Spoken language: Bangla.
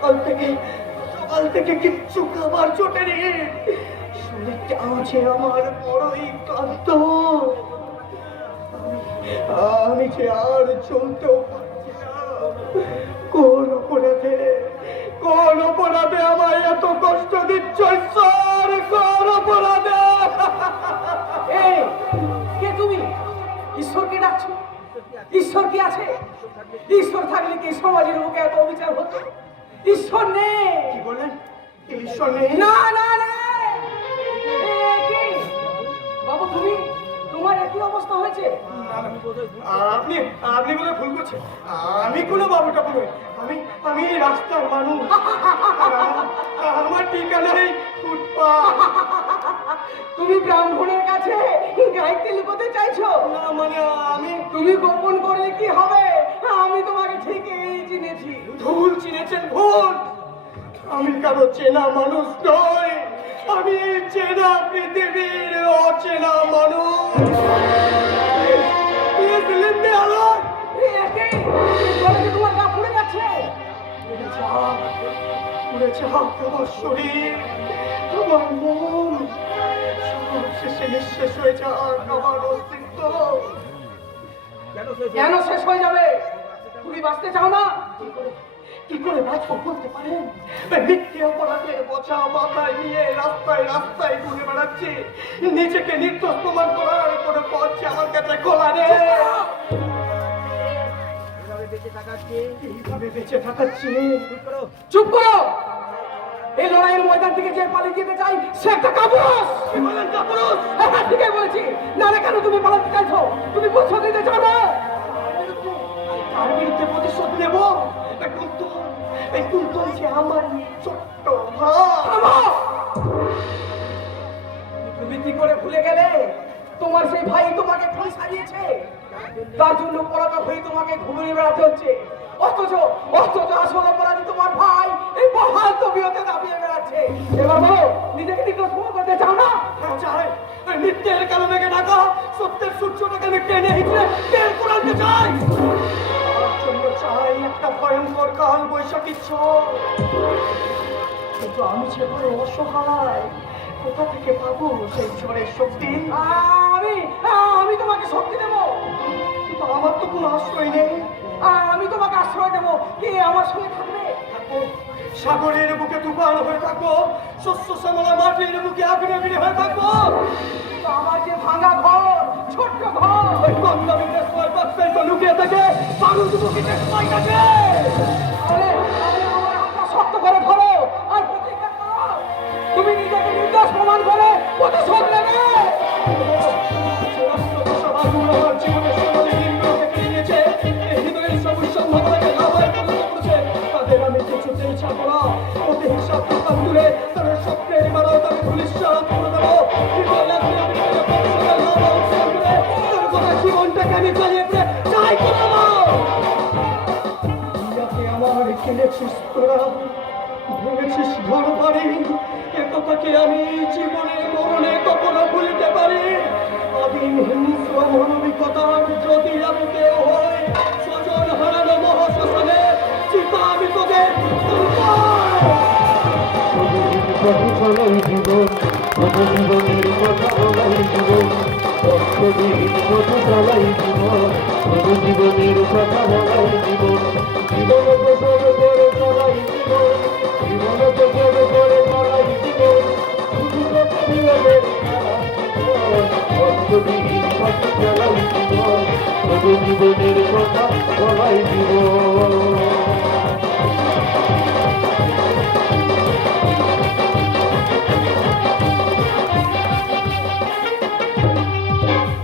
সকাল থেকে কিচ্ছু খাবার জোটেনি। শরীরটা আছে আমার বড়ই ক্লান্ত। আমি যে আর চলতেও পারছি না। কোন অপরাধে আমায় এত কষ্ট দিচ্ছ ঈশ্বর? কোন অপরাধে? কে তুমি? ঈশ্বরকে ডাকছো? ঈশ্বর কি আছে? ঈশ্বর থাকলে কি সমাজের বুকে এত অবিচার হতো? ঈশ্বর নেই। কি বলেন? ঈশ্বর নেই? না না না। বাবু তুমি, তোমার একই অবস্থা হয়েছে? আপনি বলে ভুল করছেন। আমি কোনো বাবুটা বলে, আমি রাস্তার মানুষ। আমার ঠিকানা নেই ফুটপাত। তুমি ব্রাহ্মণের কাছে গাইতে লুকোতে চাইছো? না মানে তুমি গোপন করলে কি হবে? আমি তোমাকে ঠিকই চিনেছি। ভুল চিনেছেন, ভুল। আমি কারো চেনা মানুষ নই। আমি চেনা পৃথিবীর অচেনা মানুষ। তোমার গা পুড়ে যাচ্ছে। আমার শরীর, আমার মন, শেষে নিঃশেষ হয়ে যাক আমার অস্তিত্ব। কেন শেষ হয়ে যাবে? তুমি বাঁচতে চাও না? কি করে বাঁচবো বলতে পারেন? মিথ্যে অপরাধের বোঝা মাথায় নিয়ে রাস্তায় রাস্তায় ঘুরে বেড়াচ্ছি। নিজেকে নির্দোষ প্রমাণ করার কোনো পথ আমার কাছে খোলা নেই। এইভাবে বেঁচে থাকাচ্ছি। চুপ করো। এই লড়াইয়ের ময়দান থেকে যে পালিয়ে যেতে চাই সে একটা কাপুরুষ। কি বলেন কাপুরুষ? হ্যাঁ ঠিকই বলেছি। না কেন তুমি পালাতে চাইছো? তুমি প্রতিশোধ নিতে চাও না? তার বিরুদ্ধে প্রতিশোধ নেব? এই কুন্তল যে আমার ছোট্ট ভাই। তুমি কি করে ভুলে গেলে তোমার সেই ভাই তোমাকে খুনি সাজিয়েছে? তার জন্য পলাতক হয়ে তোমাকে ঘুমিয়ে বেড়াতে হচ্ছে। অথচ আসল অপরাধী তোমার ভাই এই মহান তবিয়তে দাবিয়ে বেড়াচ্ছে। এবার বলো, নিজেকে নির্দোষ প্রমাণ করতে চাও না? চাই। মিথ্যের কালো মেঘে ঢাকা সত্যের সূর্যটাকে আমি টেনে হিচড়ে বের করাতে চাই। তার জন্য চাই একটা ভয়ঙ্কর কাল বৈশাখী ঝড়। কিন্তু আমি যে বড় অসহায়, কোথা থেকে পাবো সেই ঝড়ের শক্তি? আমি তোমাকে শক্তি দেবো, কিন্তু আমার তো কোনো আশ্রয় নেই। আমি তোমাকে আশ্রয় দেবো। কে আমার সঙ্গে থাকবে? সাগরের বুকে তুফান হয়ে থাকবো, শস্য শ্যামলা মাটির বুকে আগ্নেয়গিরি হয়ে থাকবো। আমার যে ভাঙা ঘর, ছোট্ট ঘর, ওই গঙ্গা বিদেশ লুকিয়ে থাকে বারুদ বুকে পাই থাকে। আমার হাতটা শক্ত করে ধরো আর প্রতিজ্ঞা করো, তুমি নিজেকে নির্দোষ প্রমাণ করে প্রতিশোধ নেবে। তাদের আমি কিছুতেই ছাড়বো না। ওতে হিসাব তুলে তাদের স্বপ্নের ইমারত আমি ধূলিসাৎ করে দেবো। জীবনটাকে আমি চালিয়ে চাই করাবো। আমার কিনেছিস তোরা, ভেবেছিস ঘর বাড়ি, এ কথাকে আমি জীবনে মরণে কখনো ভুলতে পারি? আদিম হিংস্র মানবিকতার যদি আমি কেউ হই, স্বজন হারানো মহাশ্মশানে চিতা আমি তোদের জীবন জীবনের কথা বলাই জীবন, চালাই জীবন, জীবনের কথা বলাই জীবন, জীবন প্রসব করে চালাই জীবন, জীবন প্রসব করে চালাই জীবন, শুধু জীবনের অর্থবিহীন কথা চালাই জীবন, জীবনের কথা বলাই জীবন।